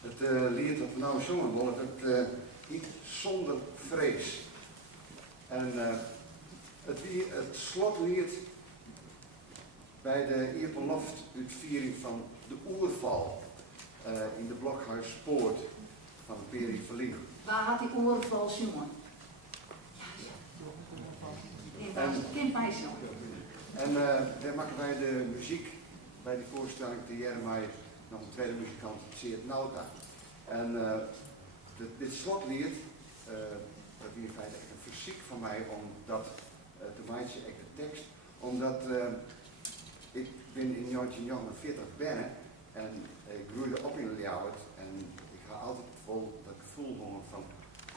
Het lied dat we nou zongen worden, het niet zonder vrees. En het slotlied bij de Ierpenloft uitviering van de oerval in de Blokhuispoort van Peri Verliegen. Waar had die oerval zongen? Ja, dat kind mij zo. En daar maken wij de muziek bij die voorstelling te Jeremai nog een tweede muzikant, Seert Nauta. En dit slotlied, dat is in feite echt een fysiek van mij om dat te maken, echt de tekst, omdat ik ben in 1949 binnen en ik groeide op in Ljouwert en ik ga altijd vol dat gevoel van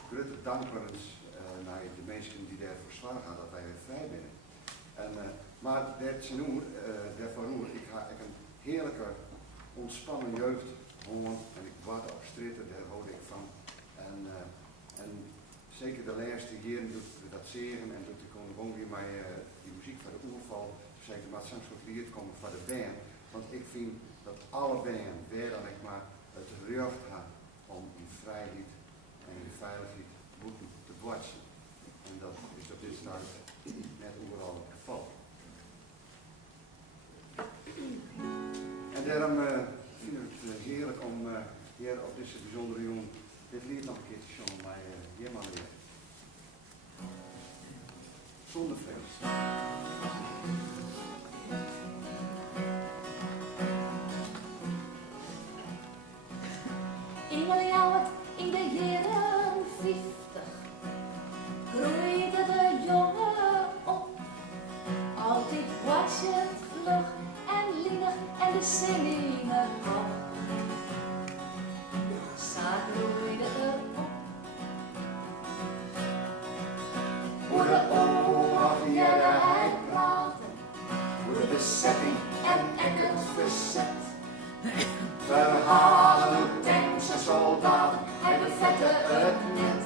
grote dankbaarheid naar de mensen die daarvoor zwaar gaan dat wij weer vrij zijn. En, maar daarvoor ik ga een heerlijke, ontspannen jeugd horen en ik word op stritten, daar hoor ik van. En zeker de laatste jaren doet dat zeren en doet ik gewoon weer mij die muziek van de oerval, zeker maar zo'n soort lied komen van de band. Want ik vind dat alle band, waar dan ik maar het recht had om in vrijheid en in veiligheid moeten te watchen. En dat is op dit start net overal het geval. En daarom vind ik het heerlijk om hier op deze bijzondere jongen dit lied nog een keer te zongen, maar hier maar weer. Zonder vrees. In Ljouwert in de jaren 50 groeide de jongen op. Altijd watchend, vlug en lienig en de zingen nog. Zo groeide er op. Hoe de oorlog jaren hij praatte, hoe de bezetting en het verzet. Verhalen hoe tanks en soldaten, hij bevette het net.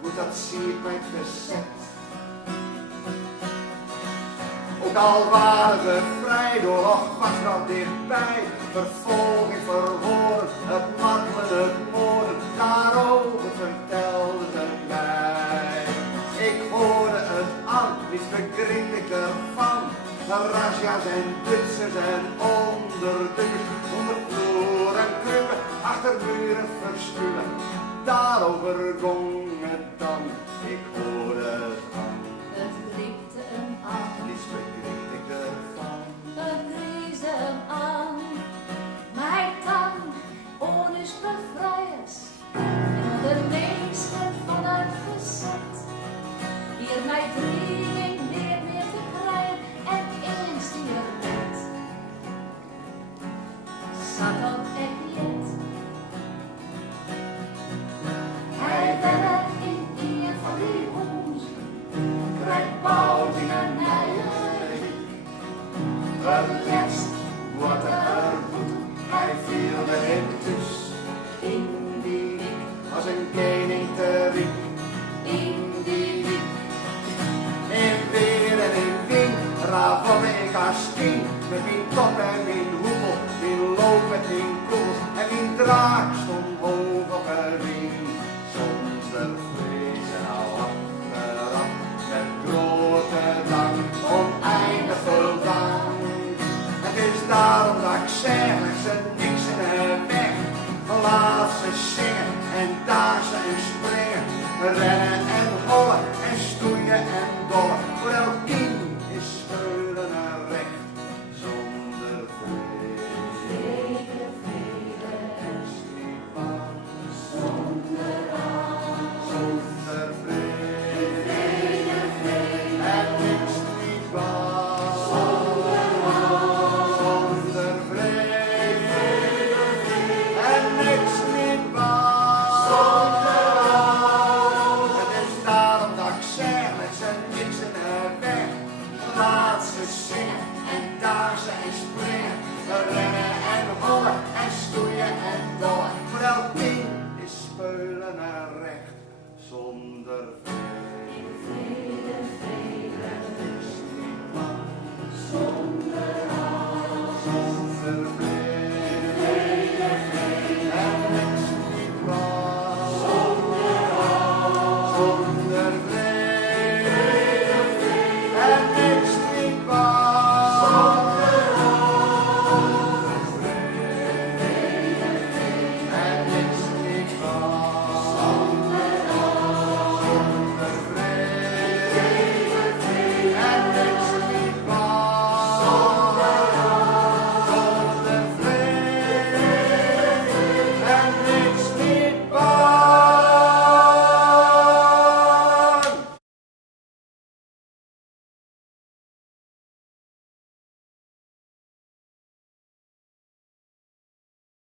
Hoe dat zie ik bij het verzet. Ook al waren we vrij, door oorlog was nog dichtbij. Vervolging, verhoren, het martelen, het moorden, daarover vertelde het mij. Ik hoorde het aan, niets begreep ik ervan. Razzia's en Duitsers en onderdrukkers, onder vloer en kruppen, achter muren verschuwen. Daarover gong het dan, ik hoorde het aan. Het riekte hem aan, Niets begreep ik ervan. het grieze hem aan. Mijn tang, onus bevrijers, en onder meesten van het verzet. Hier mij dringing niet meer te krijgen en eens die er net. Zat dan echt niet. Hij werkt in een van die hoezen, krijgt bouwt in een nijen. Verletst wordt er goed, hij viel erin dus. In die wiek als een koning te riek. In die wiek. In weer en in wind, raafde ik als kind. Met mijn top en mijn hoepel, mijn loop met mijn koels. En mijn draak stond hoog op een ring. Zonder vrees en al achteraf, met grote dank, oneindig veel dank. Het is daarom dat ik zeg, ze niks in de weg. Laat ze zingen en dansen en springen, rennen en hollen en stoeien en dollen. Voor elk kind is scheuren en recht, zonder vrees. Vrede, vrede, Is niet bang, zonder angst. zonder vrees. Vrede, vrede, En niks niet bang, zonder angst. zonder vrees. En niks niet bang, Zonder angst. het is daarom dat ik zeg, met z'n niks in de weg. Laat ze zingen en dansen en springen, rennen en hollen en stoeien en dollen. Voor elk ding is speulen en recht, zonder vrees. Vrede, vrede, Niks niet bang, zonder